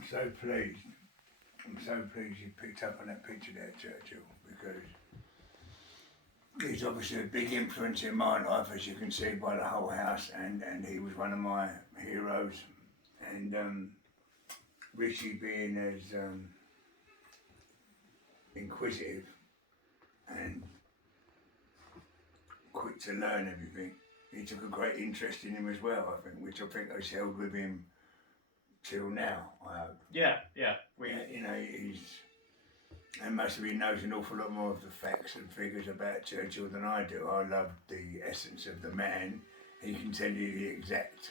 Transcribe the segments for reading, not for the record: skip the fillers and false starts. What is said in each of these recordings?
I'm so pleased. I'm so pleased you picked up on that picture there, Churchill, because he's obviously a big influence in my life, as you can see by the whole house, and he was one of my heroes. And Richie being as inquisitive and quick to learn everything, he took a great interest in him as well, I think, which I think has held with him till now, I hope. Yeah. You know, and most of he knows an awful lot more of the facts and figures about Churchill than I do. I love the essence of the man. He can tell you the exact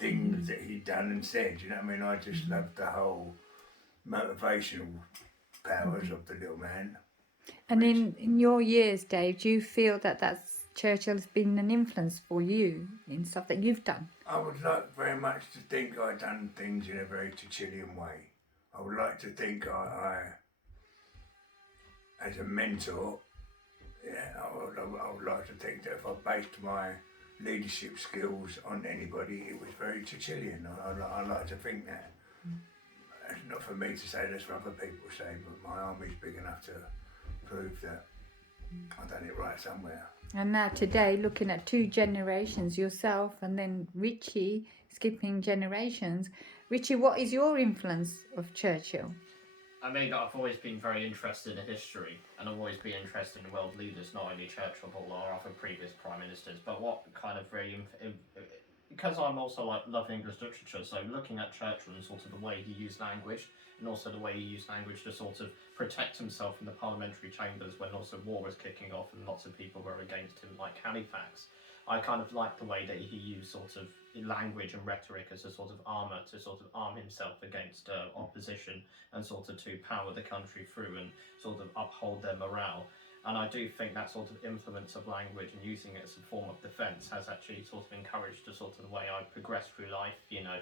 things that he'd done and said. You know what I mean? I just love the whole motivational powers of the little man. And in your years, Dave, do you feel that Churchill's been an influence for you in stuff that you've done? I would like very much to think I'd done things in a very Churchillian way. I would like to think I as a mentor, I would like to think that if I based my leadership skills on anybody, it was very Churchillian. I like to think that. It's not for me to say, that's for other people to say, but my army's big enough to prove that I've done it right somewhere. And now today, looking at 2 generations, yourself and then Richie, skipping generations. Richie, what is your influence of Churchill? I mean, I've always been very interested in history, and I've always been interested in world leaders, not only Churchill but our other previous prime ministers. But what kind of really, because I'm also love English literature, so looking at Churchill and sort of the way he used language, and also the way he used language to sort of protect himself in the parliamentary chambers when also war was kicking off and lots of people were against him, like Halifax. I kind of like the way that he used sort of language and rhetoric as a sort of armour to sort of arm himself against opposition and sort of to power the country through and sort of uphold their morale. And I do think that sort of influence of language and using it as a form of defence has actually sort of encouraged the sort of the way I progress through life, you know,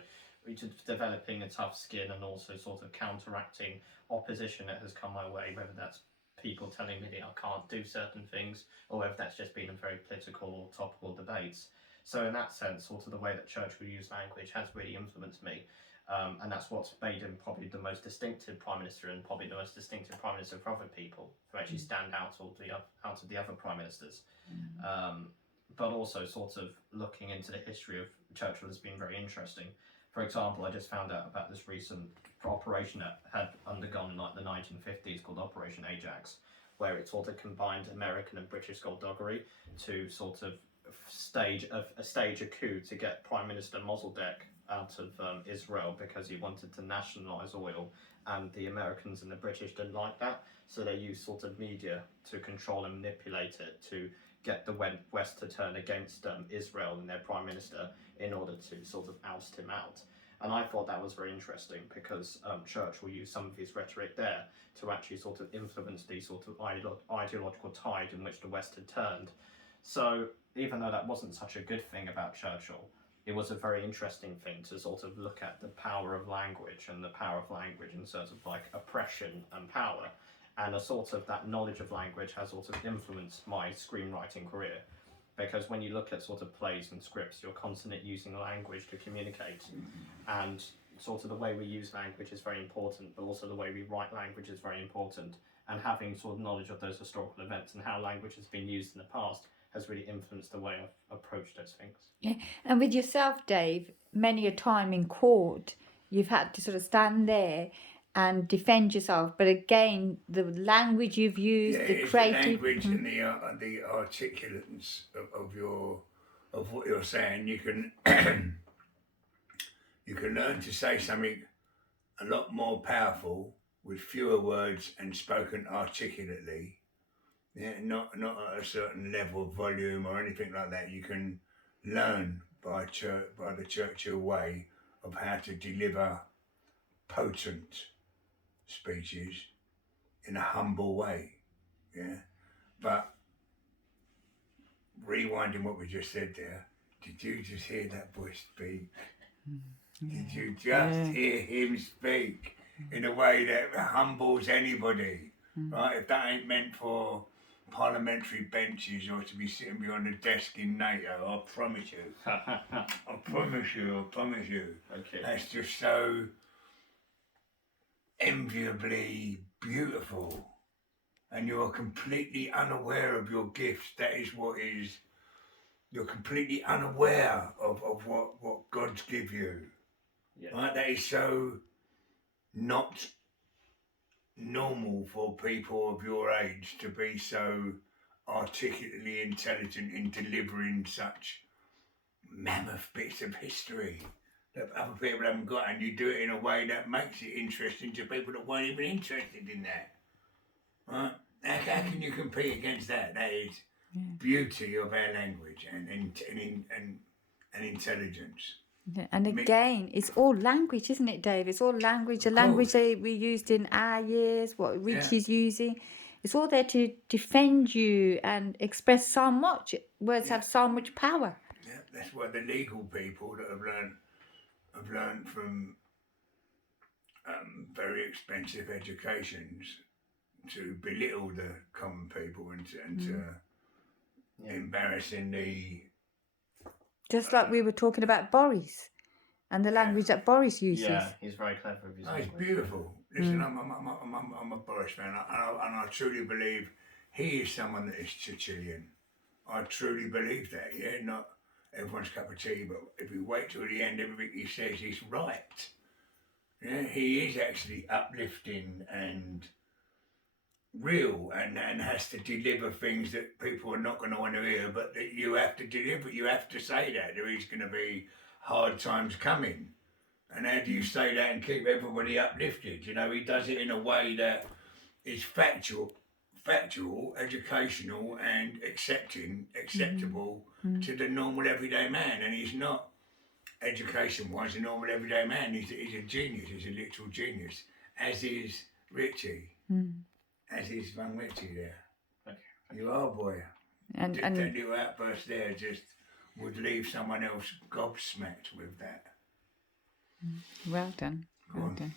developing a tough skin and also sort of counteracting opposition that has come my way, whether that's people telling me that I can't do certain things, or whether that's just been a very political or topical debates. So in that sense, sort of the way that Churchill used language has really influenced me. And that's what's made him probably the most distinctive prime minister and probably the most distinctive prime minister for other people who actually stand out of the other prime ministers. But also sort of looking into the history of Churchill has been very interesting. For example, I just found out about this recent operation that had undergone in like the 1950s called Operation Ajax, where it sort of combined American and British skullduggery to sort of stage a coup to get Prime Minister Mossadegh out of Israel because he wanted to nationalise oil, and the Americans and the British didn't like that, so they used sort of media to control and manipulate it to get the West to turn against Israel and their Prime Minister in order to sort of oust him out. And I thought that was very interesting because Churchill used some of his rhetoric there to actually sort of influence the sort of ideological tide in which the West had turned. So even though that wasn't such a good thing about Churchill, it was a very interesting thing to sort of look at the power of language and the power of language in terms of like oppression and power. And a sort of that knowledge of language has sort of influenced my screenwriting career. Because when you look at sort of plays and scripts, you're constantly using language to communicate. And sort of the way we use language is very important, but also the way we write language is very important. And having sort of knowledge of those historical events and how language has been used in the past has really influenced the way I've approached those things. Yeah, and with yourself, Dave, many a time in court, you've had to sort of stand there and defend yourself. But again, the language you've used, the creative... The language and the articulateness of what you're saying, you can you can learn to say something a lot more powerful with fewer words and spoken articulately. Yeah, not at a certain level of volume or anything like that. You can learn by the Churchill way of how to deliver potent speeches in a humble way. Yeah, but rewinding what we just said there, did you just hear that boy speak? Did you just hear him speak in a way that humbles anybody? Right? If that ain't meant for parliamentary benches or to be sitting behind a desk in NATO, I promise you. I promise you. Okay. That's just so enviably beautiful, and you are completely unaware of your gifts. That is what is. You're completely unaware of what God's give you. Yeah. Right? That is so not normal for people of your age to be so articulately intelligent in delivering such mammoth bits of history that other people haven't got, and you do it in a way that makes it interesting to people that weren't even interested in that. Right? How can you compete against that? That is beauty of our language and intelligence. Yeah, and again, it's all language, isn't it, Dave? It's all language. The language that we used in our years, what Richie's using, it's all there to defend you and express so much. Words have so much power. Yeah, that's why the legal people that have learned from very expensive educations to belittle the common people and to embarrassing the. Just like we were talking about Boris and the language that Boris uses. Yeah, he's very clever with his language. It's beautiful. Listen, I'm a Boris fan, and I truly believe he is someone that is Churchillian. I truly believe that. Yeah, not everyone's cup of tea, but if you wait till the end, everything he says is right. Yeah, he is actually uplifting and real, and has to deliver things that people are not going to want to hear, but that you have to deliver. You have to say that there is going to be hard times coming, and how do you say that and keep everybody uplifted? You know, he does it in a way that is factual, educational, and acceptable to the normal everyday man. And he's not education-wise a normal everyday man. He's a genius. He's a literal genius, as is Richie. As is young Richie there. Okay. You are, boy. And That little outburst there just would leave someone else gobsmacked with that. well done. Go Well on. done.